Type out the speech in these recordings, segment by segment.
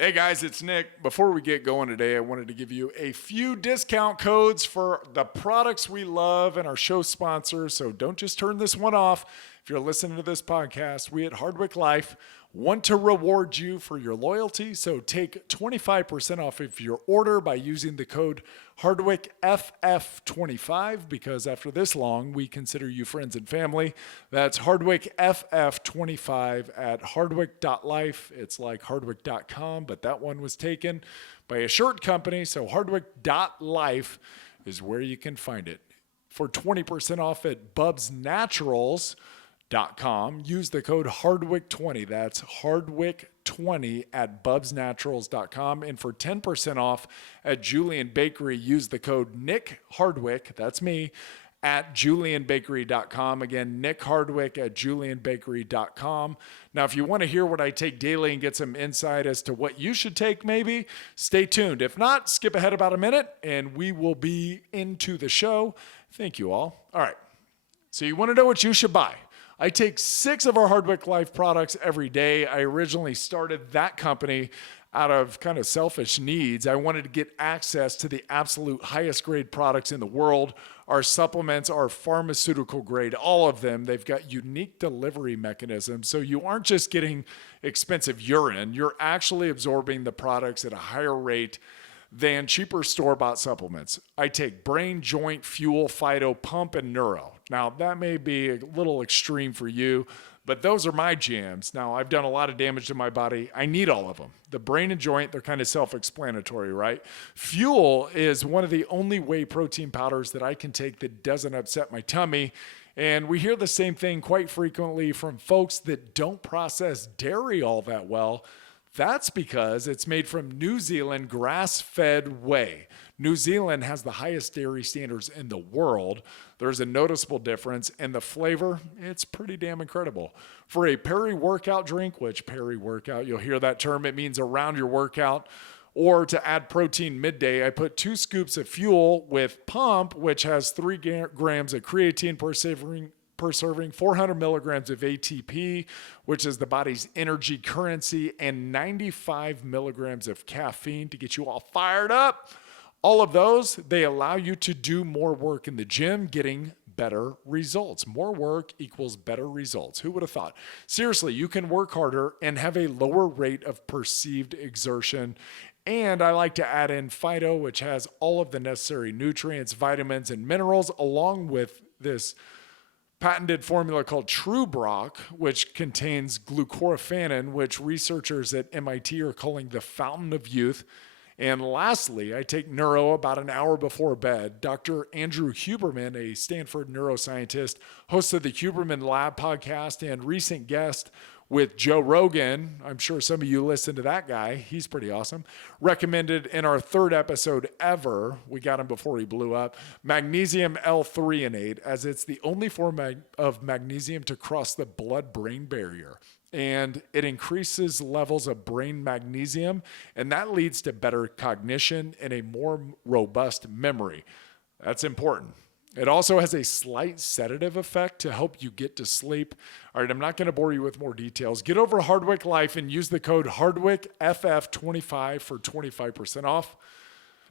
Hey guys, it's Nick. Before we get going today, I wanted to give you a few discount codes for the products we love and our show sponsors. So don't just turn this one off. If you're listening to this podcast, we at Hardwick Life want to reward you for your loyalty. So take 25% off of your order by using the code HardwickFF25 because after this long, we consider you friends and family. That's HardwickFF25 at hardwick.life. It's like hardwick.com, but that one was taken by a shirt company. So hardwick.life is where you can find it. For 20% off at bubsnaturals.com, use the code Hardwick20. That's Hardwick20 at bubsnaturals.com. And for 10% off at Julian Bakery, use the code Nick Hardwick, that's me, at julianbakery.com. Again, Nick Hardwick at julianbakery.com. Now, if you want to hear what I take daily and get some insight as to what you should take, maybe stay tuned. If not, skip ahead about a minute and we will be into the show. Thank you all. All right. So you want to know what you should buy. I take 6 of our Hardwick Life products every day. I originally started that company out of kind of selfish needs. I wanted to get access to the absolute highest grade products in the world. Our supplements are pharmaceutical grade, all of them. They've got unique delivery mechanisms. So you aren't just getting expensive urine, you're actually absorbing the products at a higher rate than cheaper store-bought supplements. I take brain, joint, fuel, phyto, pump, and neuro. Now, that may be a little extreme for you, but those are my jams. Now, I've done a lot of damage to my body. I need all of them. The brain and joint, they're kind of self-explanatory, right? Fuel is one of the only whey protein powders that I can take that doesn't upset my tummy. And we hear the same thing quite frequently from folks that don't process dairy all that well. That's because it's made from New Zealand grass-fed whey. New Zealand has the highest dairy standards in the world. There's a noticeable difference, and the flavor, it's pretty damn incredible. For a peri-workout drink, which peri-workout, you'll hear that term, it means around your workout, or to add protein midday, I put 2 scoops of fuel with pump, which has 3 grams of creatine per serving, 400 milligrams of ATP, which is the body's energy currency, and 95 milligrams of caffeine to get you all fired up. All of those, they allow you to do more work in the gym, getting better results. More work equals better results. Who would have thought? Seriously, you can work harder and have a lower rate of perceived exertion. And I like to add in phyto, which has all of the necessary nutrients, vitamins, and minerals, along with this patented formula called TrueBrock, which contains glucoraphanin, which researchers at MIT are calling the fountain of youth. And lastly, I take neuro about an hour before bed. Dr. Andrew Huberman, a Stanford neuroscientist, host of the Huberman Lab podcast and recent guest with Joe Rogan. I'm sure some of you listen to that guy. He's pretty awesome. Recommended in our 3rd episode ever, we got him before he blew up, magnesium L-threonate, as it's the only form of magnesium to cross the blood-brain barrier. And it increases levels of brain magnesium, and that leads to better cognition and a more robust memory. That's important. It also has a slight sedative effect to help you get to sleep. All right, I'm not going to bore you with more details. Get over to Hardwick Life and use the code HardwickFF25 for 25% off.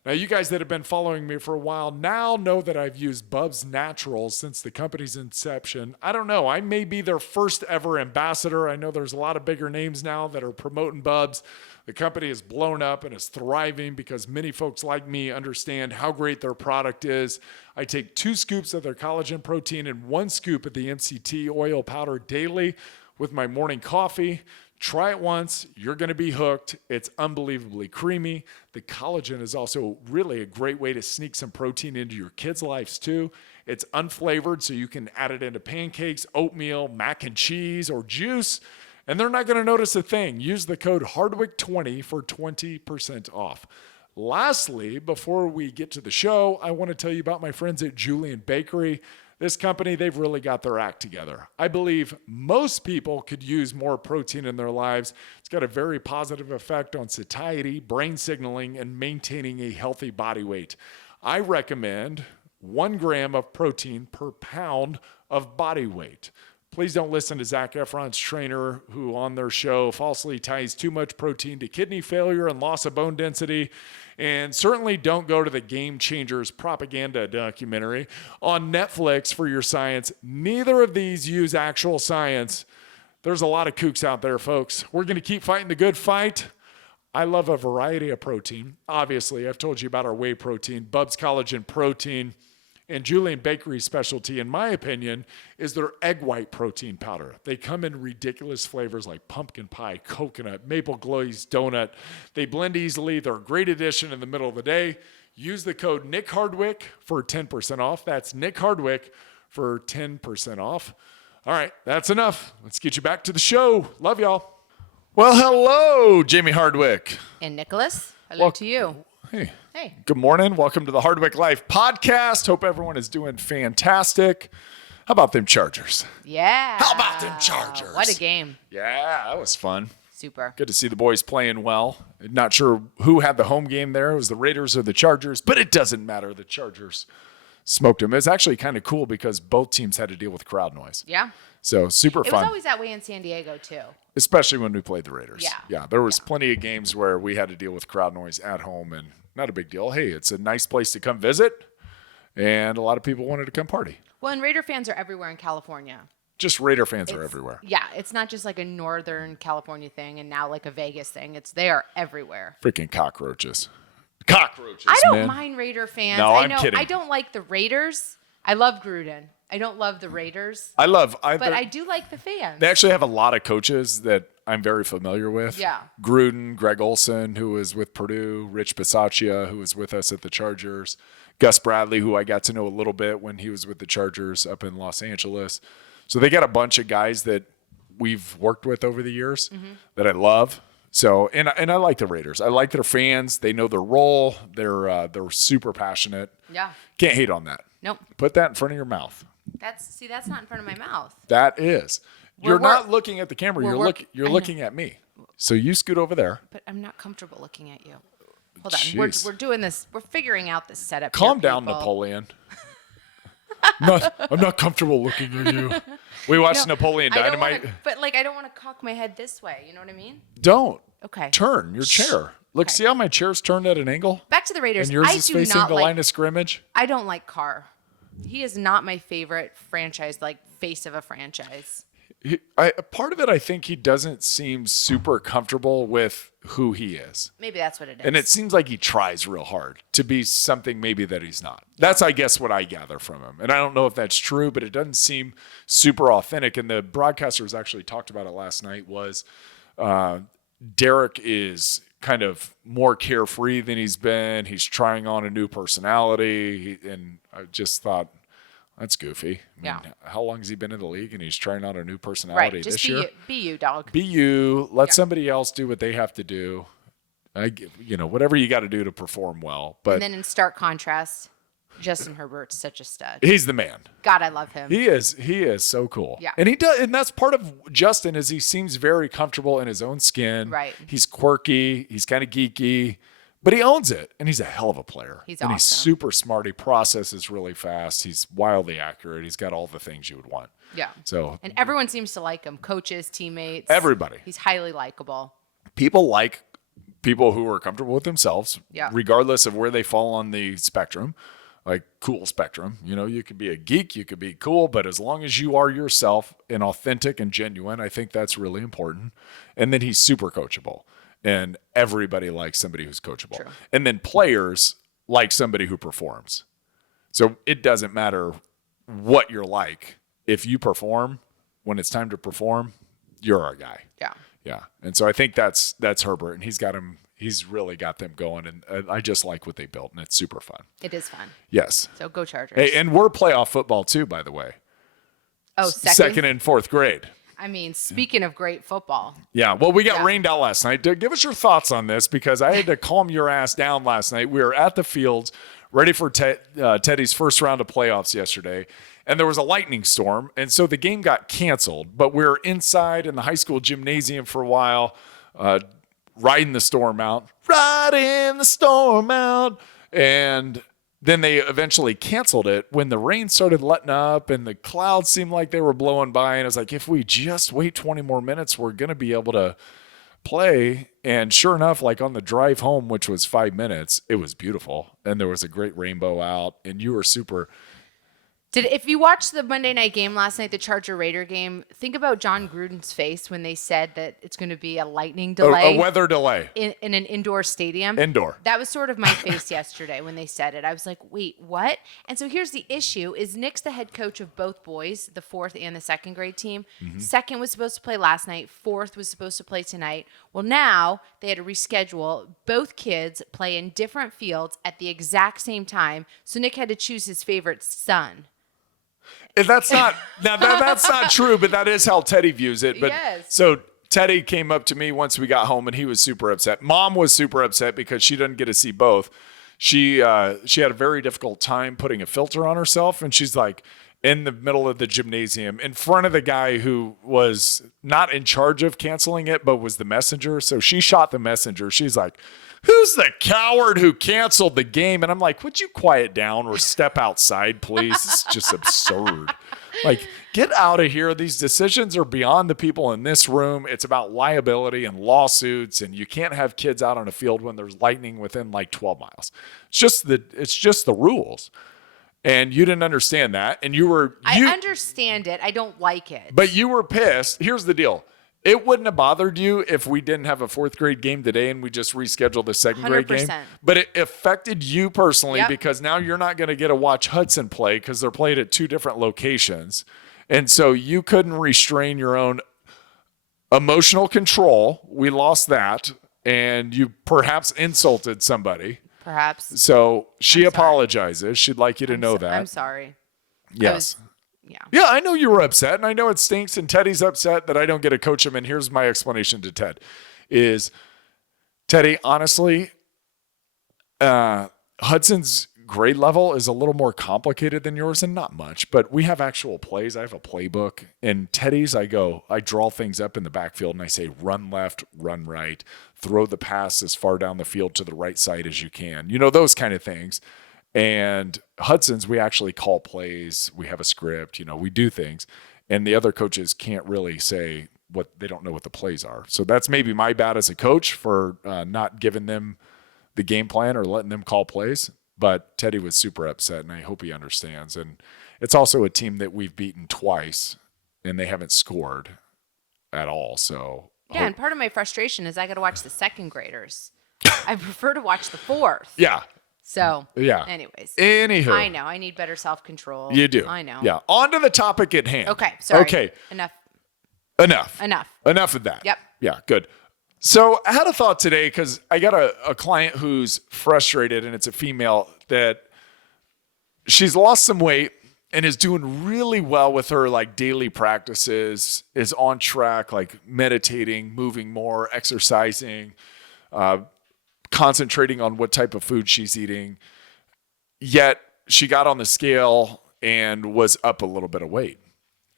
Now, you guys that have been following me for a while now know that I've used Bubs Naturals since the company's inception. I don't know. I may be their first ever ambassador. I know there's a lot of bigger names now that are promoting Bubs. The company is blown up and is thriving because many folks like me understand how great their product is. I take 2 scoops of their collagen protein and 1 scoop of the MCT oil powder daily with my morning coffee. Try it once, you're going to be hooked. It's unbelievably creamy. The collagen is also really a great way to sneak some protein into your kids' lives too. It's unflavored, so you can add it into pancakes, oatmeal, mac and cheese, or juice, and they're not going to notice a thing. Use the code Hardwick20 for 20% off. Lastly, before we get to the show, I want to tell you about my friends at Julian Bakery. This company, they've really got their act together. I believe most people could use more protein in their lives. It's got a very positive effect on satiety, brain signaling, and maintaining a healthy body weight. I recommend 1 gram of protein per pound of body weight. Please don't listen to Zac Efron's trainer, who on their show falsely ties too much protein to kidney failure and loss of bone density. And certainly don't go to the Game Changers propaganda documentary on Netflix for your science. Neither of these use actual science. There's a lot of kooks out there, folks. We're going to keep fighting the good fight. I love a variety of protein. Obviously, I've told you about our whey protein, Bubs Collagen Protein. And Julian Bakery's specialty, in my opinion, is their egg white protein powder. They come in ridiculous flavors like pumpkin pie, coconut, maple glazed donut. They blend easily. They're a great addition in the middle of the day. Use the code Nick Hardwick for 10% off. That's Nick Hardwick for 10% off. All right, that's enough. Let's get you back to the show. Love y'all. Well, hello, Jamie Hardwick. And Nicholas, hello to you. Hey. Hey. Good morning. Welcome to the Hardwick Life podcast. Hope everyone is doing fantastic. How about them Chargers? Yeah. How about them Chargers? What a game. Yeah, that was fun. Super. Good to see the boys playing well. Not sure who had the home game there. It was the Raiders or the Chargers, but it doesn't matter. The Chargers smoked them. It's actually kind of cool because both teams had to deal with crowd noise. Yeah. So super fun. It was always that way in San Diego, too. Especially when we played the Raiders. Yeah. Yeah, there was plenty of games where we had to deal with crowd noise at home, and not a big deal. Hey, it's a nice place to come visit, and a lot of people wanted to come party. Well, and Raider fans are everywhere in California. Just Raider fans are everywhere. Yeah, it's not just like a Northern California thing and now like a Vegas thing. They are everywhere. Freaking cockroaches. Cockroaches, I don't man. mind Raider fans. No, I I'm know kidding. I don't like the Raiders. I love Gruden. I don't love the Raiders. But I do like the fans. They actually have a lot of coaches that I'm very familiar with. Yeah. Gruden, Greg Olson, who was with Purdue, Rich Bisaccia, who was with us at the Chargers, Gus Bradley, who I got to know a little bit when he was with the Chargers up in Los Angeles. So they got a bunch of guys that we've worked with over the years that I love. So, and I like the Raiders. I like their fans. They know their role. They're super passionate. Yeah. Can't hate on that. Nope. Put that in front of your mouth. That's not in front of my mouth. That is. You're We're- not looking at the camera. we're- You're looking at me. So you scoot over there. But I'm not comfortable looking at you. Hold on. Jeez. We're doing this. We're figuring out this setup. Calm here, down, people. Napoleon. I'm not comfortable looking at you. We watched Napoleon I don't Dynamite. I don't want to cock my head this way. You know what I mean? Don't. Okay. Turn your chair. Look, Okay. see how my chair's turned at an angle? Back to the Raiders. And yours I is do facing not the like. line of scrimmage? I don't like Carr. He is not my favorite franchise, like face of a franchise. Part of it, I think he doesn't seem super comfortable with who he is. Maybe that's what it is. And it seems like he tries real hard to be something maybe that he's not. That's, I guess, what I gather from him. And I don't know if that's true, but it doesn't seem super authentic. And the broadcasters actually talked about it last night was Derek is kind of more carefree than he's been. He's trying on a new personality. And I just thought, that's goofy. I mean, how long has he been in the league and he's trying out a new personality right. Just this year? Be you, dog. Be you. Let somebody else do what they have to do. Whatever you got to do to perform well. But And then in stark contrast, Justin Herbert's such a stud. he's the man. God, I love him. He is so cool. Yeah. And he does, and that's part of Justin is he seems very comfortable in his own skin. Right. He's quirky. He's kind of geeky. But he owns it, and he's a hell of a player. He's and awesome. He's super smart. He processes really fast. He's wildly accurate. He's got all the things you would want. Yeah. So And everyone seems to like him. Coaches, teammates. everybody. He's highly likable. People like people who are comfortable with themselves, Yeah. regardless of where they fall on the spectrum, like cool spectrum. You could be a geek, you could be cool, but as long as you are yourself and authentic and genuine, I think that's really important. And then he's super coachable. And everybody likes somebody who's coachable. True. And then players like somebody who performs. So it doesn't matter what you're like. If you perform, when it's time to perform, you're our guy. Yeah. Yeah. And so I think that's Herbert, and he's really got them going. And I just like what they built, and it's super fun. It is fun. Yes. So go Chargers. Hey, and we're playoff football too, by the way. Oh, Second and fourth grade. I mean, speaking of great football. Yeah, well, we got Yeah. rained out last night. Give us your thoughts on this because I had to calm your ass down last night. We were at the field ready for Teddy's first round of playoffs yesterday, and there was a lightning storm, and so the game got canceled. But we were inside in the high school gymnasium for a while, riding the storm out, and then they eventually canceled it when the rain started letting up and the clouds seemed like they were blowing by. And it was like, if we just wait 20 more minutes, we're going to be able to play. And sure enough, like on the drive home, which was 5 minutes, it was beautiful. And there was a great rainbow out, and you were super. If you watched the Monday night game last night, the Charger Raider game, think about John Gruden's face when they said that it's going to be a lightning delay. A weather delay. In an indoor stadium. Indoor. That was sort of my face yesterday when they said it. I was like, wait, what? And so here's the issue is Nick's the head coach of both boys, the 4th and the 2nd grade team. Mm-hmm. 2nd was supposed to play last night. 4th was supposed to play tonight. Well, now they had to reschedule. Both kids play in different fields at the exact same time. So Nick had to choose his favorite son. And that's not that's not true, but that is how Teddy views it. But yes. So Teddy came up to me once we got home, and he was super upset. Mom was super upset because she didn't get to see both. She had a very difficult time putting a filter on herself, and she's like in the middle of the gymnasium in front of the guy who was not in charge of canceling it, but was the messenger. So she shot the messenger. She's like, who's the coward who canceled the game? And I'm like, would you quiet down or step outside, please? It's just absurd. Like, get out of here. These decisions are beyond the people in this room. It's about liability and lawsuits, and you can't have kids out on a field when there's lightning within like 12 miles. It's just the rules. And you didn't understand that. And I understand it. I don't like it. But you were pissed. Here's the deal. It wouldn't have bothered you if we didn't have a 4th grade game today and we just rescheduled the 2nd grade game. 100%. But it affected you personally because now you're not going to get to watch Hudson play because they're played at 2 different locations. And so you couldn't restrain your own emotional control. We lost that. And you perhaps insulted somebody. Perhaps. So she apologizes. She'd like you to know that. I'm sorry. Yes. Yeah. Yeah, I know you were upset, and I know it stinks, and Teddy's upset that I don't get to coach him. And here's my explanation to Ted is, Teddy, honestly, Hudson's grade level is a little more complicated than yours, and not much, but we have actual plays. I have a playbook. And Teddy's, I draw things up in the backfield, and I say, run left, run right, throw the pass as far down the field to the right side as you can. You know, those kind of things. And Hudson's, we actually call plays. We have a script, we do things. And the other coaches can't really say they don't know what the plays are. So that's maybe my bad as a coach for not giving them the game plan or letting them call plays. But Teddy was super upset, and I hope he understands. And it's also a team that we've beaten twice, and they haven't scored at all. So yeah, and part of my frustration is I got to watch the 2nd graders. I prefer to watch the 4th. Yeah. So, yeah. Anyways. Anywho. I know. I need better self-control. You do. I know. Yeah. On to the topic at hand. Okay. Sorry. Okay. Enough of that. Yep. Yeah, good. So I had a thought today because I got a client who's frustrated, and it's a female that she's lost some weight and is doing really well with her like daily practices, is on track, like meditating, moving more, exercising, concentrating on what type of food she's eating. Yet she got on the scale and was up a little bit of weight.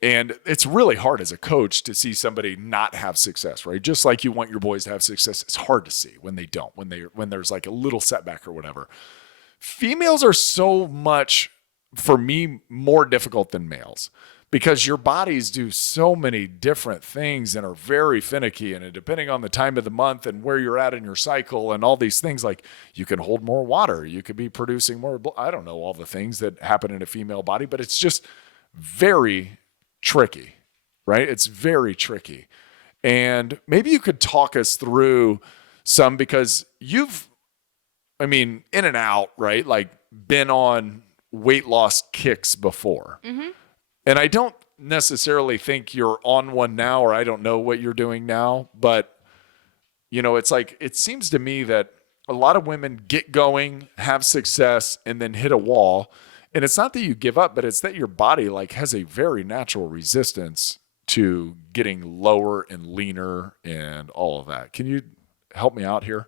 And it's really hard as a coach to see somebody not have success, right? Just like you want your boys to have success, it's hard to see when they don't, when there's like a little setback or whatever. Females are so much, for me, more difficult than males because your bodies do so many different things and are very finicky. And depending on the time of the month and where you're at in your cycle and all these things, like you can hold more water, you could be producing more, I don't know all the things that happen in a female body, but it's just very tricky, right? It's very tricky. And maybe you could talk us through some, because in and out, right? Like been on weight loss kicks before. Mm-hmm. And I don't necessarily think you're on one now, or I don't know what you're doing now, but it's like, it seems to me that a lot of women get going, have success, and then hit a wall. And it's not that you give up, but it's that your body like has a very natural resistance to getting lower and leaner and all of that. Can you help me out here?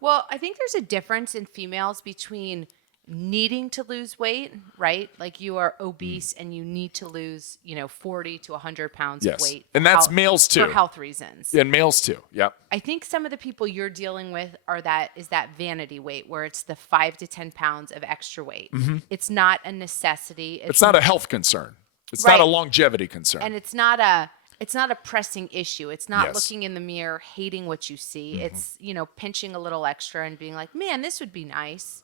Well, I think there's a difference in females between needing to lose weight, right? Like you are obese and you need to lose, 40 to 100 pounds of Yes. weight. And that's males too. For health reasons. And males too. Yep. I think some of the people you're dealing with is that vanity weight where it's the 5 to 10 pounds of extra weight. It's not a necessity. It's not a health concern. It's Right. not a longevity concern. And it's not a pressing issue. It's not Yes. looking in the mirror, hating what you see. It's, pinching a little extra and being like, man, this would be nice.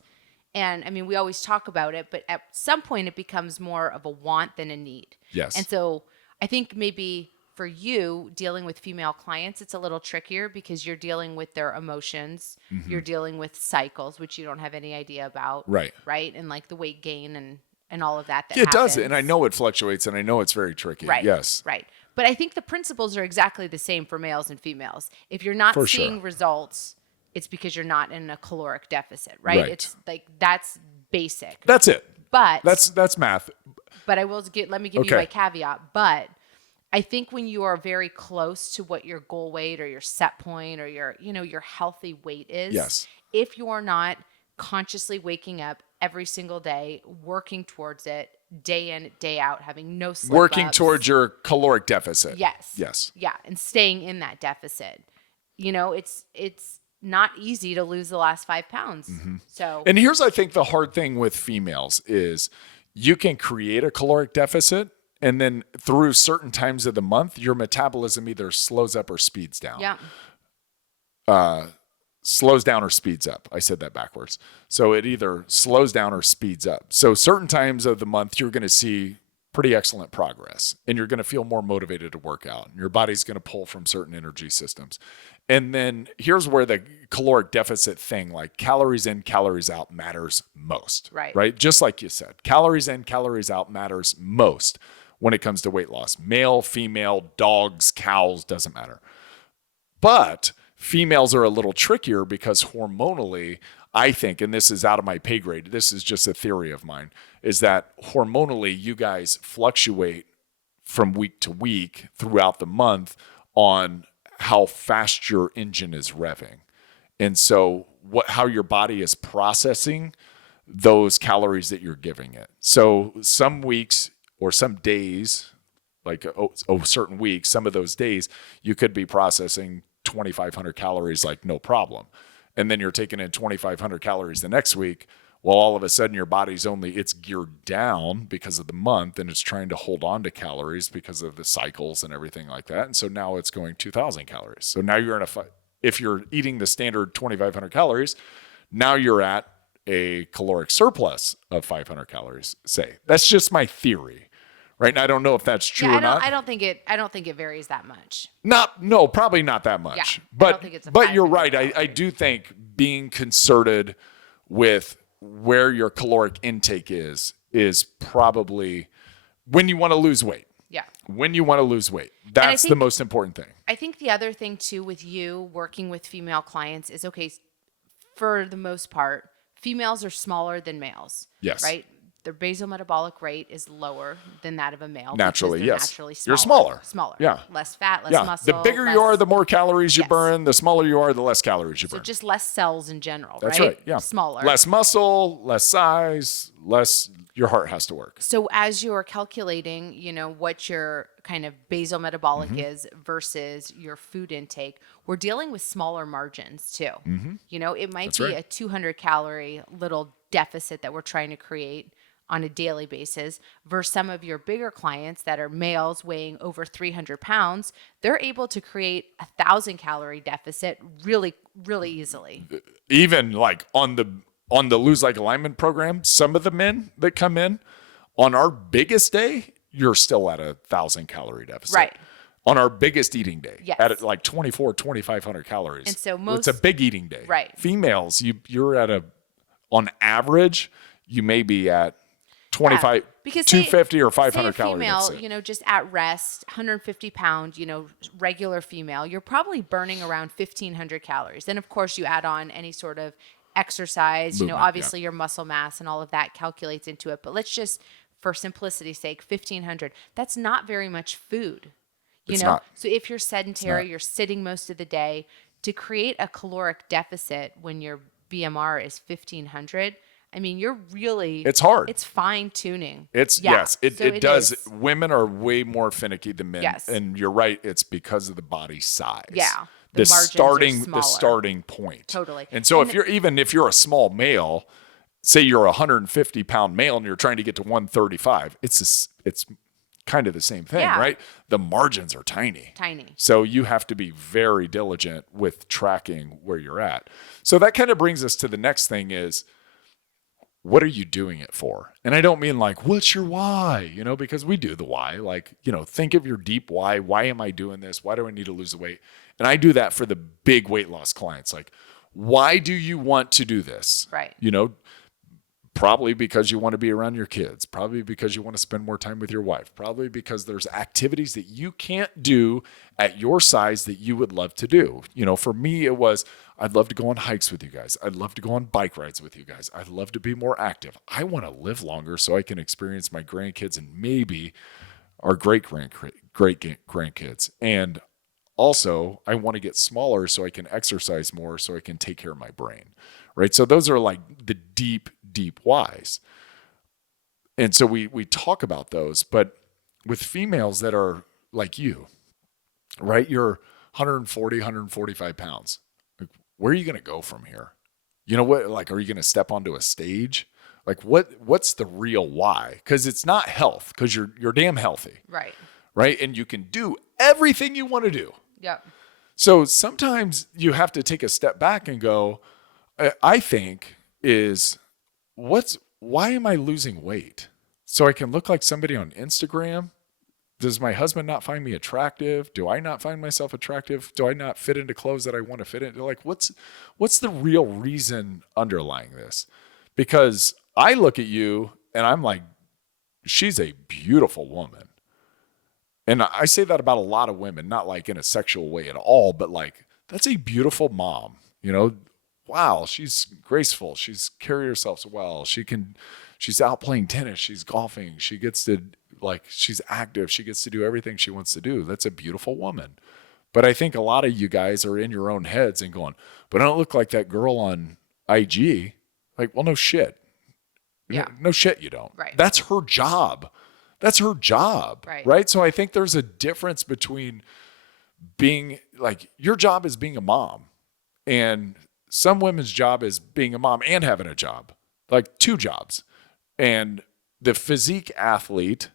And I mean, we always talk about it, but at some point it becomes more of a want than a need. Yes. And so I think maybe for you dealing with female clients, it's a little trickier because you're dealing with their emotions. You're dealing with cycles, which you don't have any idea about. Right. Right. And like the weight gain and all of that. Yeah, it does. happens. And I know it fluctuates and I know it's very tricky. Right. Yes. Right. But I think the principles are exactly the same for males and females. If you're not For seeing sure. results, it's because you're not in a caloric deficit, right? Right. It's like that's basic. That's it. But That's math. but let me give you Okay. my caveat. But I think when you are very close to what your goal weight or your set point or your healthy weight is, Yes. if you're not consciously waking up every single day, working towards it, day in, day out, having no slip Working ups, towards your caloric deficit. Yes. Yes. Yeah, and staying in that deficit. It's not easy to lose the last 5 pounds. So And here's, I think, the hard thing with females is you can create a caloric deficit, and then through certain times of the month, your metabolism either slows up or speeds down. yeah, Slows down or speeds up. I said that backwards. So it either slows down or speeds up. So certain times of the month, you're going to see pretty excellent progress and you're going to feel more motivated to work out. And your body's going to pull from certain energy systems. And then here's where the caloric deficit thing, like calories in, calories out, matters most. Right. Just like you said, calories in, calories out matters most when it comes to weight loss. Male, female, dogs, cows, doesn't matter. But females are a little trickier because hormonally, I think, and this is out of my pay grade, this is just a theory of mine, is that hormonally you guys fluctuate from week to week throughout the month on how fast your engine is revving. And so how your body is processing those calories that you're giving it. So some weeks or some days, like certain weeks, some of those days, you could be processing 2,500 calories like no problem. And then you're taking in 2,500 calories the next week. Well, all of a sudden your body's it's geared down because of the month and it's trying to hold on to calories because of the cycles and everything like that. And so now it's going 2,000 calories. So now you're if you're eating the standard 2,500 calories, now you're at a caloric surplus of 500 calories, say. That's just my theory. Right. And I don't know if that's true or not. I don't think it varies that much. No, probably not that much. Yeah, but I don't think it's but you're 500 right. I do think being concerted with where your caloric intake is probably when you want to lose weight. Yeah. When you want to lose weight. That's the most important thing. I think the other thing too with you working with female clients is, okay, for the most part, females are smaller than males. Yes. Right? Their basal metabolic rate is lower than that of a male. Naturally, because they're yes. Naturally You're smaller. smaller. Yeah. Less fat, less Yeah. muscle. The bigger you are, the more calories you Yes. burn. The smaller you are, the less calories you So burn. just less cells in general, That's right. Yeah. Smaller. Less muscle, less size, less your heart has to work. So as you're calculating, what your kind of basal metabolic Mm-hmm. is versus your food intake, we're dealing with smaller margins too. It might That's be right. a 200 calorie little deficit that we're trying to create on a daily basis versus some of your bigger clients that are males weighing over 300 pounds. They're able to create 1,000 calorie deficit really, really easily. Even like on the Lose Like Alignment program, some of the men that come in on our biggest day, you're still at 1,000 calorie deficit. Right. On our biggest eating day, Yes. at like 2,500 calories. And so it's a big eating day. Right. Females, you're at on average, you may be at 25, because 250 or say 500 a calorie female, deficit. just at rest, 150 pound, regular female, you're probably burning around 1,500 calories. Then of course you add on any sort of exercise, Movement, obviously your muscle mass and all of that calculates into it. But let's just, for simplicity's sake, 1,500. That's not very much food. It's not. So if you're sedentary, you're sitting most of the day, to create a caloric deficit when your BMR is 1,500, I mean, you're really, It's hard. It's fine tuning. Yes, So it does. is. Women are way more finicky than men. Yes. And you're right. It's because of the body size. Yeah. The margins are smaller. the starting point. Totally. And so if you're a small male, say you're a 150-pound male and you're trying to get to 135, it's kind of the same thing, Yeah. right? The margins are tiny. Tiny. So you have to be very diligent with tracking where you're at. So that kind of brings us to the next thing is, what are you doing it for? And I don't mean like, what's your why? Because we do the why. Like, think of your deep why. Why am I doing this? Why do I need to lose the weight? And I do that for the big weight loss clients. Like, why do you want to do this? Right. Probably because you want to be around your kids, probably because you want to spend more time with your wife, probably because there's activities that you can't do at your size that you would love to do. For me, it was, I'd love to go on hikes with you guys. I'd love to go on bike rides with you guys. I'd love to be more active. I want to live longer so I can experience my grandkids and maybe our great grandkids. And also, I want to get smaller so I can exercise more so I can take care of my brain, right? So those are like the deep whys. And so we talk about those, but with females that are like you, right? You're 140, 145 pounds. Like, where are you going to go from here? You know what? Like, are you going to step onto a stage? Like, what's the real why? Because it's not health, because you're damn healthy. Right. Right. And you can do everything you want to do. Yep. So sometimes you have to take a step back and go, I think is, why am I losing weight? So I can look like somebody on Instagram? Does my husband not find me attractive? Do I not find myself attractive? Do I not fit into clothes that I want to fit into? Like, what's the real reason underlying this? Because I look at you and I'm like, she's a beautiful woman. And I say that about a lot of women, not like in a sexual way at all, but like, that's a beautiful mom. Wow, she's graceful. She's carried herself so well. She's out playing tennis. She's golfing. She gets to, she's active. She gets to do everything she wants to do. That's a beautiful woman. But I think a lot of you guys are in your own heads and going, but I don't look like that girl on IG. Like, well, no shit. Yeah. No shit, you don't. Right. That's her job. That's her job. Right. So I think there's a difference between being like, your job is being a mom, and some women's job is being a mom and having a job, like two jobs. And the physique athlete,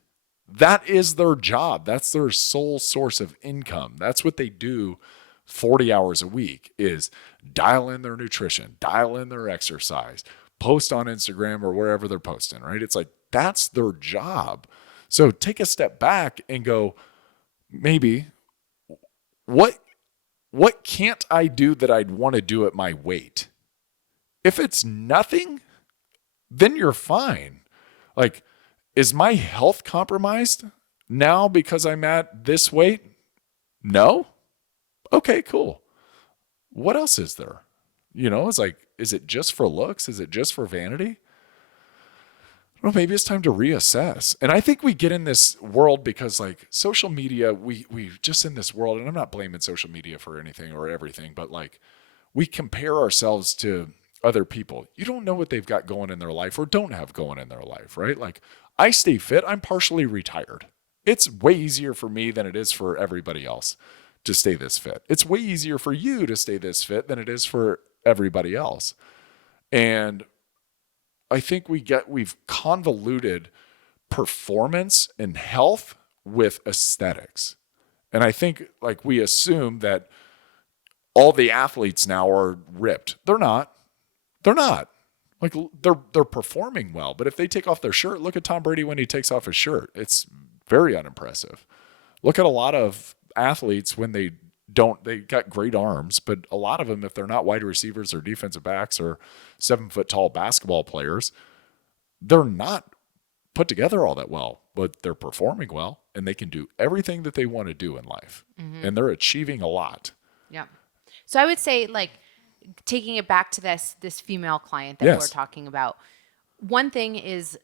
that is their job. That's their sole source of income. That's what they do 40 hours a week, is dial in their nutrition, dial in their exercise, post on Instagram or wherever they're posting, right? It's like, that's their job. So take a step back and go, maybe what can't I do that I'd want to do at my weight? If it's nothing, then you're fine. Like, is my health compromised now because I'm at this weight? No? Okay, cool. What else is there? It's like, is it just for looks? Is it just for vanity? Well, maybe it's time to reassess. And I think we get in this world because, like, social media, we just in this world, and I'm not blaming social media for anything or everything, but like, we compare ourselves to other people. You don't know what they've got going in their life or don't have going in their life, right? Like, I stay fit. I'm partially retired. It's way easier for me than it is for everybody else to stay this fit. It's way easier for you to stay this fit than it is for everybody else. And I think we've convoluted performance and health with aesthetics. And I think, like, we assume that all the athletes now are ripped. They're not. Like, they're performing well, but if they take off their shirt, look at Tom Brady when he takes off his shirt. It's very unimpressive. Look at a lot of athletes when they got great arms, but a lot of them, if they're not wide receivers or defensive backs or 7-foot tall basketball players, they're not put together all that well, but they're performing well and they can do everything that they want to do in life. Mm-hmm. And they're achieving a lot. Yeah. So I would say, like, taking it back to this female client that Yes. we're talking about, one thing is,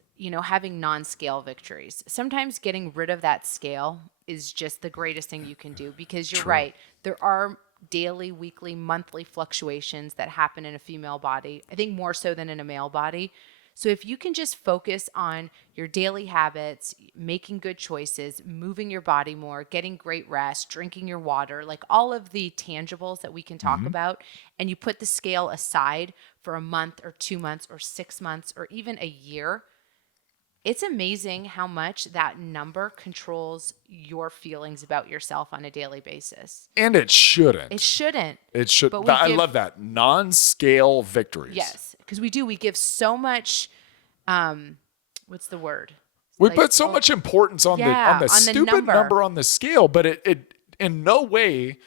having non-scale victories. Sometimes getting rid of that scale is just the greatest thing you can do, because you're True. right. There are daily, weekly, monthly fluctuations that happen in a female body. I think more so than in a male body. So if you can just focus on your daily habits, making good choices, moving your body more, getting great rest, drinking your water, like all of the tangibles that we can talk about, and you put the scale aside for a month or 2 months or 6 months or even a year, it's amazing how much that number controls your feelings about yourself on a daily basis. And it shouldn't. It shouldn't. It should. But we I give- love that. Non-scale victories. Yes, because we do. We give so much. What's the word? We put so much importance on Yeah, the on the stupid number on the scale, but it in no way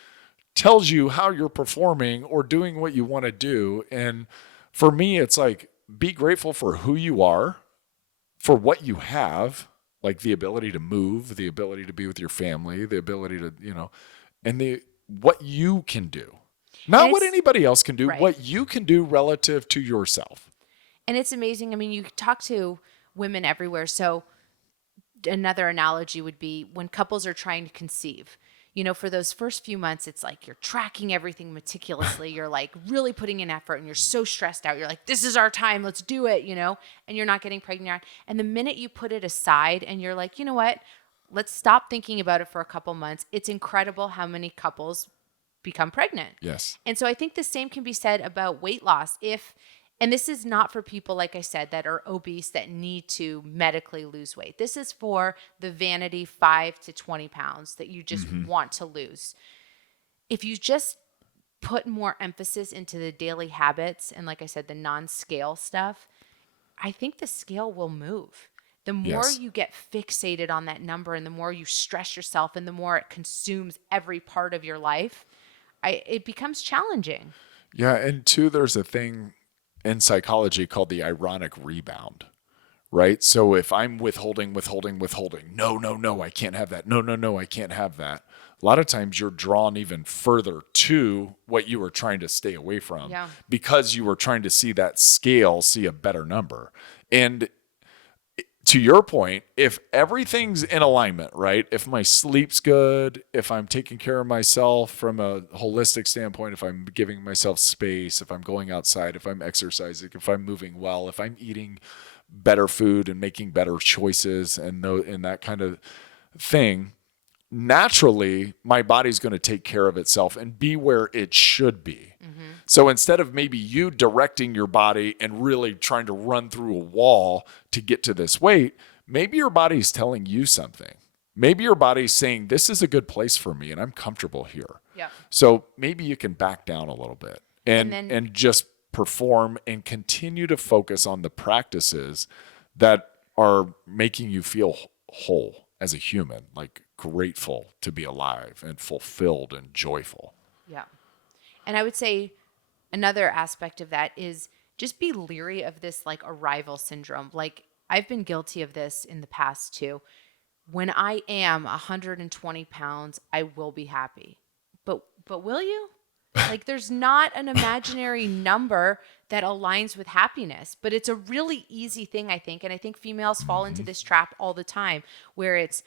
tells you how you're performing or doing what you want to do. And for me, it's like, be grateful for who you are, for what you have, like the ability to move, the ability to be with your family, the ability to, and what you can do. Not what anybody else can do, right. what you can do relative to yourself. And it's amazing. I mean, you talk to women everywhere. So another analogy would be when couples are trying to conceive. For those first few months, it's like you're tracking everything meticulously. You're like really putting in effort and you're so stressed out. You're like, this is our time. Let's do it, and you're not getting pregnant. And the minute you put it aside and you're like, you know what? Let's stop thinking about it for a couple months. It's incredible how many couples become pregnant. Yes. And so I think the same can be said about weight loss. And this is not for people, like I said, that are obese that need to medically lose weight. This is for the vanity 5 to 20 pounds that you just want to lose. If you just put more emphasis into the daily habits and, like I said, the non-scale stuff, I think the scale will move. The more you get fixated on that number and the more you stress yourself and the more it consumes every part of your life, it becomes challenging. Yeah. And two, there's a thing in psychology called the ironic rebound, right? So if I'm withholding, no, I can't have that. No, I can't have that. A lot of times you're drawn even further to what you were trying to stay away from because you were trying to see that scale, see a better number. And to your point, if everything's in alignment, right? If my sleep's good, if I'm taking care of myself from a holistic standpoint, if I'm giving myself space, if I'm going outside, if I'm exercising, if I'm moving well, if I'm eating better food and making better choices and that kind of thing, naturally my body's going to take care of itself and be where it should be. So instead of maybe you directing your body and really trying to run through a wall to get to this weight, maybe your body's telling you something. Maybe your body's saying, this is a good place for me and I'm comfortable here. Yeah. So maybe you can back down a little bit and just perform and continue to focus on the practices that are making you feel whole as a human, like grateful to be alive and fulfilled and joyful. Yeah. And I would say another aspect of that is just be leery of this like arrival syndrome. Like I've been guilty of this in the past too. When I am 120 pounds, I will be happy. But will you? Like there's not an imaginary number that aligns with happiness, but it's a really easy thing, I think. And I think females fall into this trap all the time where it's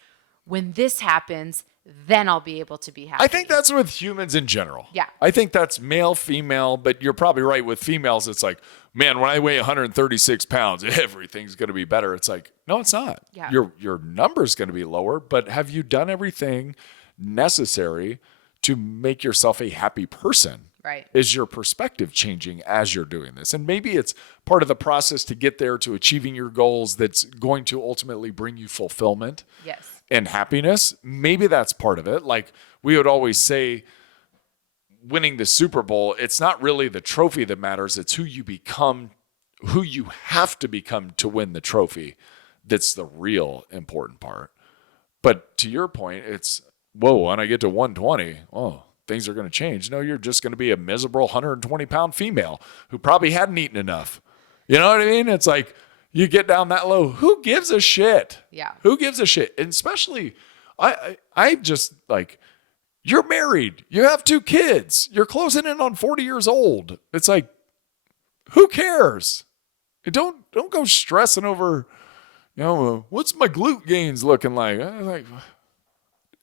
when this happens, then I'll be able to be happy. I think that's with humans in general. Yeah. I think that's male, female, but you're probably right. With females, it's like, man, when I weigh 136 pounds, everything's going to be better. It's like, no, it's not. Yeah. Your number's going to be lower, but have you done everything necessary to make yourself a happy person? Right. Is your perspective changing as you're doing this? And maybe it's part of the process to get there to achieving your goals that's going to ultimately bring you fulfillment. Yes. And happiness. Maybe that's part of it. Like we would always say, winning the Super Bowl, it's not really the trophy that matters. It's who you become, who you have to become to win the trophy. That's the real important part. But to your point, it's, whoa, when I get to 120, oh, things are going to change. No, you're just going to be a miserable 120-pound female who probably hadn't eaten enough. You know what I mean? It's like, you get down that low, who gives a shit? Yeah. Who gives a shit? And especially, I just like, you're married, you have 2 kids, you're closing in on 40 years old. It's like, who cares? Don't go stressing over, what's my glute gains looking like? Like,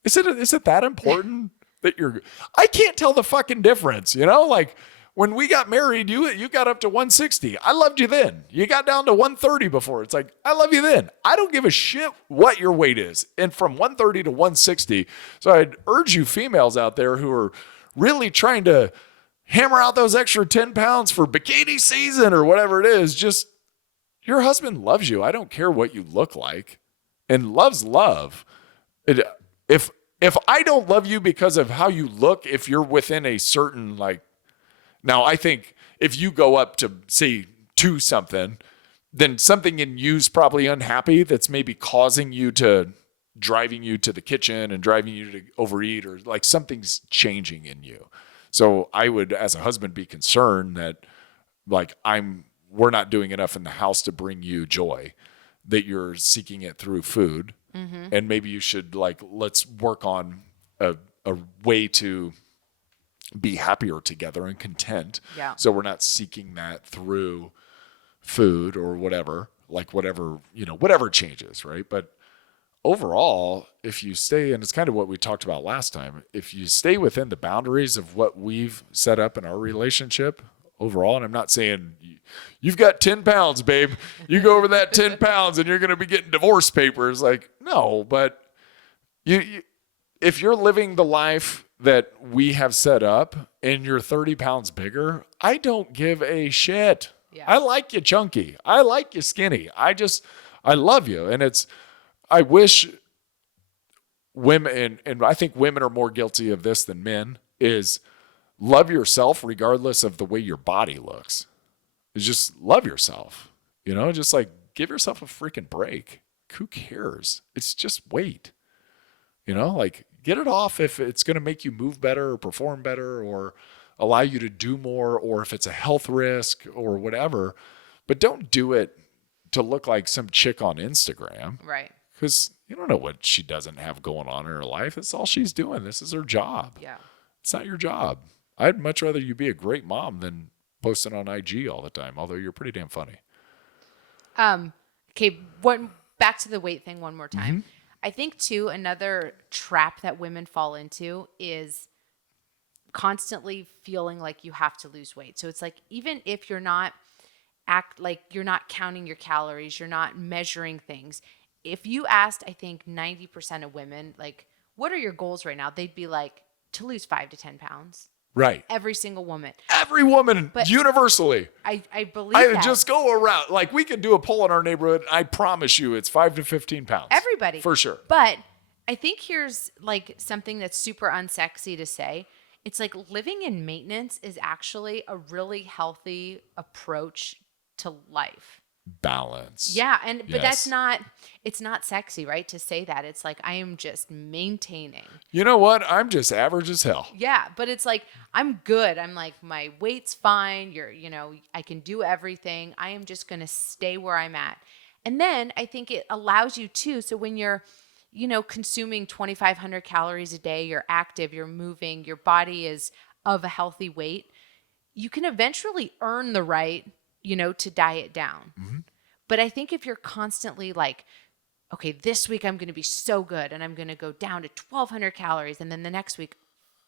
is it that important that I can't tell the fucking difference, like, when we got married, you got up to 160. I loved you then. You got down to 130 before. It's like, I love you then. I don't give a shit what your weight is. And from 130 to 160. So I'd urge you females out there who are really trying to hammer out those extra 10 pounds for bikini season or whatever it is. Just, your husband loves you. I don't care what you look like. And love's love. If I don't love you because of how you look, if you're within a certain, like, now I think if you go up to say 2 something, then something in you's probably unhappy that's maybe causing you to, driving you to the kitchen and driving you to overeat, or like something's changing in you. So I would, as a husband, be concerned that like we're not doing enough in the house to bring you joy, that you're seeking it through food. Mm-hmm. And maybe you should, like, let's work on a way to be happier together and content. Yeah. So we're not seeking that through food or whatever, like whatever changes, right? But overall, if you stay, and it's kind of what we talked about last time, if you stay within the boundaries of what we've set up in our relationship overall, and I'm not saying you've got 10 pounds, babe, you go over that 10 pounds and you're going to be getting divorce papers. Like, no, but if you're living the life that we have set up and you're 30 pounds bigger, I don't give a shit. Yeah. I like you chunky. I like you skinny. I love you. And I wish women, and I think women are more guilty of this than men, is love yourself regardless of the way your body looks. It's just love yourself, just like give yourself a freaking break. Who cares? It's just weight, like get it off if it's going to make you move better or perform better or allow you to do more, or if it's a health risk or whatever, but don't do it to look like some chick on Instagram. Right. Because you don't know what she doesn't have going on in her life. That's all she's doing. This is her job. Yeah. It's not your job. I'd much rather you be a great mom than posting on IG all the time, although you're pretty damn funny. Okay, back to the weight thing one more time. Mm-hmm. I think, too, another trap that women fall into is constantly feeling like you have to lose weight. So it's like, even if you're not you're not counting your calories, you're not measuring things. If you asked, I think 90% of women, like, what are your goals right now? They'd be like, to lose 5 to 10 pounds. Right. Every single woman. Every woman, but universally. I believe that. Just go around. Like, we could do a poll in our neighborhood. I promise you it's 5 to 15 pounds. Everybody. For sure. But I think here's like something that's super unsexy to say. It's like living in maintenance is actually a really healthy approach to life. Balance. Yeah. But it's not sexy, right? To say that. It's like, I am just maintaining. You know what? I'm just average as hell. Yeah. But it's like, I'm good. I'm like, my weight's fine. I can do everything. I am just going to stay where I'm at. And then I think it allows you too. So when you're, consuming 2,500 calories a day, you're active, you're moving, your body is of a healthy weight, you can eventually earn the right to diet down. Mm-hmm. But I think if you're constantly like, okay, this week I'm going to be so good and I'm going to go down to 1,200 calories. And then the next week,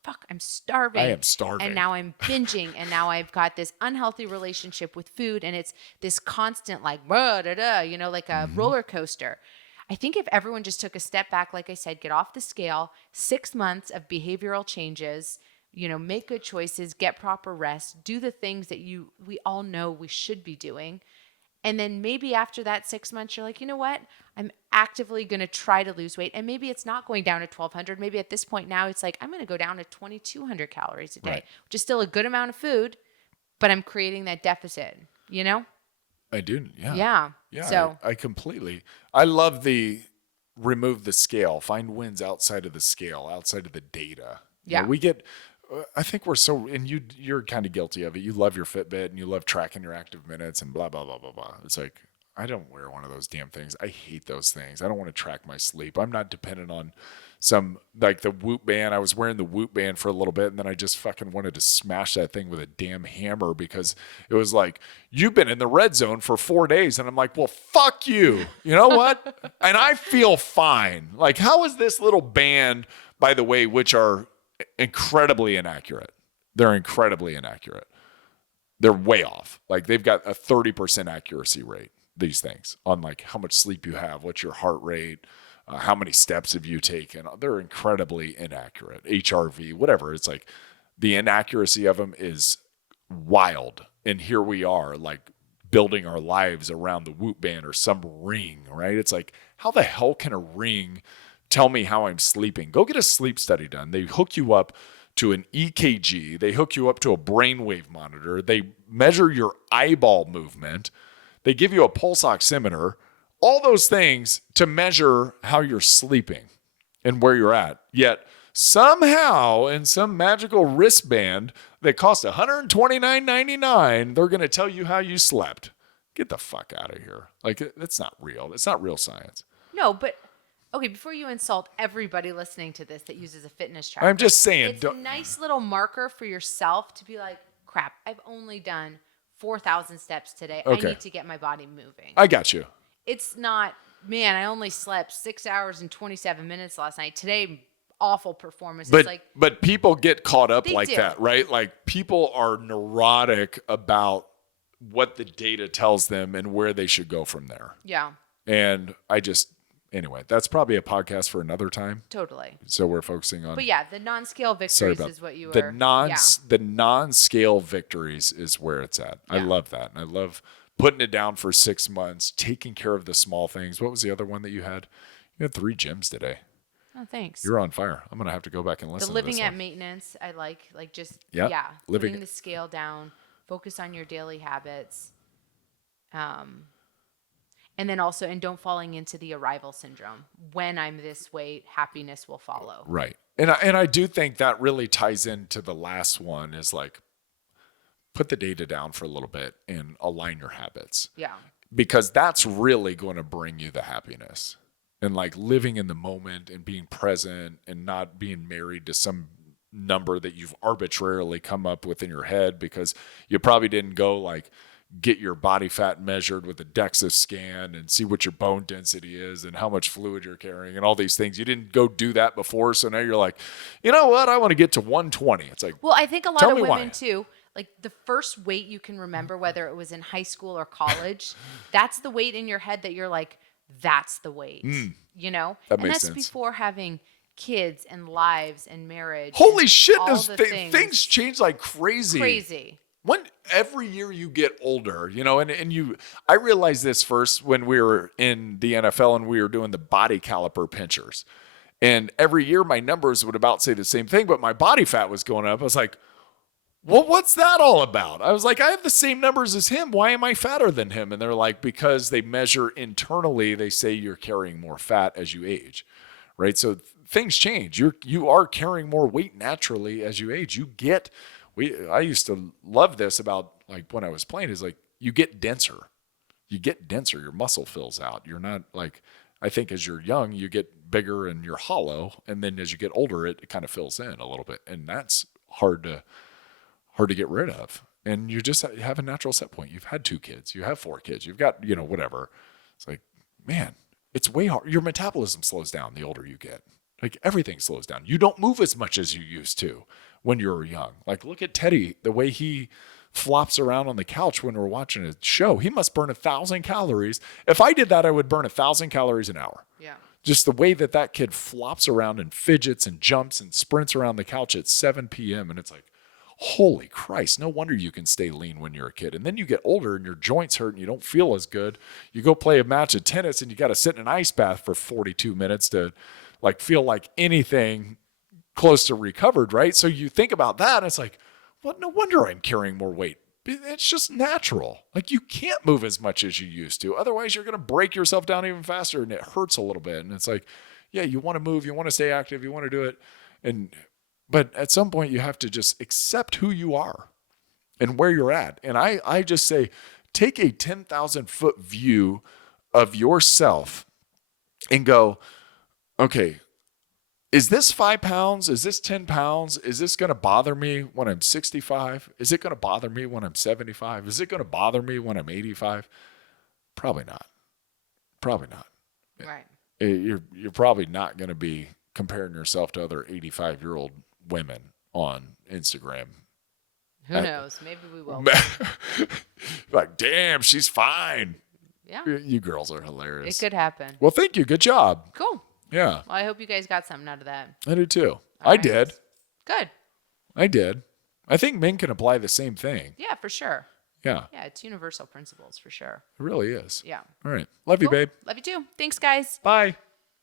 fuck, I'm starving. I am starving. And now I'm binging. And now I've got this unhealthy relationship with food. And it's this constant like, like a roller coaster. I think if everyone just took a step back, like I said, get off the scale, 6 months of behavioral changes, make good choices, get proper rest, do the things that we all know we should be doing. And then maybe after that 6 months, you're like, you know what? I'm actively going to try to lose weight. And maybe it's not going down to 1,200. Maybe at this point now it's like, I'm going to go down to 2,200 calories a day, right, which is still a good amount of food, but I'm creating that deficit, I do. Yeah. Yeah. Yeah. So I love remove the scale, find wins outside of the scale, outside of the data. Yeah. I think we're so, and you're kind of guilty of it. You love your Fitbit and you love tracking your active minutes and blah, blah, blah, blah, blah. It's like, I don't wear one of those damn things. I hate those things. I don't want to track my sleep. I'm not dependent on like the Whoop band. I was wearing the Whoop band for a little bit and then I just fucking wanted to smash that thing with a damn hammer because it was like, you've been in the red zone for 4 days. And I'm like, well, fuck you. You know what? And I feel fine. Like, how is this little band, by the way, which are incredibly inaccurate. They're incredibly inaccurate. they're way off. Like they've got a 30% accuracy rate, these things, on like how much sleep you have, what's your heart rate, how many steps have you taken. They're incredibly inaccurate. HRV, whatever. It's like the inaccuracy of them is wild. And here we are, like building our lives around the Whoop band or some ring, right? It's like, how the hell can a ring tell me how I'm sleeping? Go get a sleep study done. They hook you up to an EKG. They hook you up to a brainwave monitor. They measure your eyeball movement. They give you a pulse oximeter. All those things to measure how you're sleeping and where you're at. Yet somehow in some magical wristband that costs $129.99, they're going to tell you how you slept. Get the fuck out of here. Like, that's not real. It's not real science. No, but okay, before you insult everybody listening to this that uses a fitness tracker, I'm just saying. It's a nice little marker for yourself to be like, crap, I've only done 4,000 steps today. Okay. I need to get my body moving. I got you. It's not, man, I only slept 6 hours and 27 minutes last night. Today, awful performance. But, it's like, but people get caught up like do. that, right? Like people are neurotic about what the data tells them and where they should go from there. yeah, And anyway, that's probably a podcast for another time. totally. So we're focusing on. But yeah, the non-scale Sorry victories about is what you the were. the non-scale victories is where it's at. I Yeah. love that. And I love putting it down for 6 months, taking care of the small things. What was the other one that you had? You had 3 gyms today. Oh, thanks. You're on fire. I'm going to have to go back and listen The to living this at one. maintenance, I like just, Yep. yeah, Living- putting the scale down, focus on your daily habits. And then also, and don't falling into the arrival syndrome. When I'm this weight, happiness will follow. Right. And I do think that really ties into the last one is like, put the data down for a little bit and align your habits. Yeah. Because that's really going to bring you the happiness. And like living in the moment and being present and not being married to some number that you've arbitrarily come up with in your head because you probably didn't go like get your body fat measured with a DEXA scan and see what your bone density is and how much fluid you're carrying and all these things. You didn't go do that before. So now you're like, you know what? I want to get to 120. It's like, Well, I think a lot Tell of me women why. too, like the first weight you can remember, whether it was in high school or college, that's the weight in your head that you're like, that's the weight, you know? That and makes that's sense. before having kids and lives and marriage. holy and shit, all does the things change like crazy. Crazy. Every year you get older, you know, and I realized this first when we were in the NFL and we were doing the body caliper pinchers. And every year my numbers would about say the same thing, but my body fat was going up. I was like, well, what's that all about? I was like, I have the same numbers as him. Why am I fatter than him? And they're like, because they measure internally, they say you're carrying more fat as you age, right? So things change. You are carrying more weight naturally as you age. I used to love this about like when I was playing is like, you get denser. Your muscle fills out. You're not like, I think as you're young, you get bigger and you're hollow. And then as you get older, it kind of fills in a little bit. And that's hard to get rid of. And you just have a natural set point. You've had 2 kids, you have 4 kids, you've got, whatever. It's like, man, it's way hard. Your metabolism slows down the older you get. Like everything slows down. You don't move as much as you used to when you were young. Like look at Teddy, the way he flops around on the couch when we're watching a show. He must burn 1,000 calories. If I did that, I would burn 1,000 calories an hour. Yeah. Just the way that kid flops around and fidgets and jumps and sprints around the couch at 7 p.m. And it's like, holy Christ, no wonder you can stay lean when you're a kid. And then you get older and your joints hurt and you don't feel as good. You go play a match of tennis and you got to sit in an ice bath for 42 minutes to like feel like anything close to recovered, right? So you think about that and it's like, well, no wonder I'm carrying more weight. It's just natural. Like you can't move as much as you used to. Otherwise, you're going to break yourself down even faster and it hurts a little bit. And it's like, yeah, you want to move, you want to stay active, you want to do it. But at some point, you have to just accept who you are and where you're at. And I just say, take a 10,000-foot view of yourself and go, okay, is this 5 pounds? Is this 10 pounds? Is this going to bother me when I'm 65? Is it going to bother me when I'm 75? Is it going to bother me when I'm 85? Probably not. Probably not. Right. You're probably not going to be comparing yourself to other 85-year-old women on Instagram Who knows? Maybe we will. Like, damn, she's fine. Yeah. You girls are It hilarious. could happen. Well, thank you. Good job. Cool. Yeah, Well, I hope you guys got something out of that. I do too. All I right. did. Good. I did. I think men can apply the same thing. Yeah, for sure. Yeah, Yeah, it's universal principles for sure. it really is. Yeah. All right. Love you, Cool. babe. Love you too. Thanks, guys. Bye.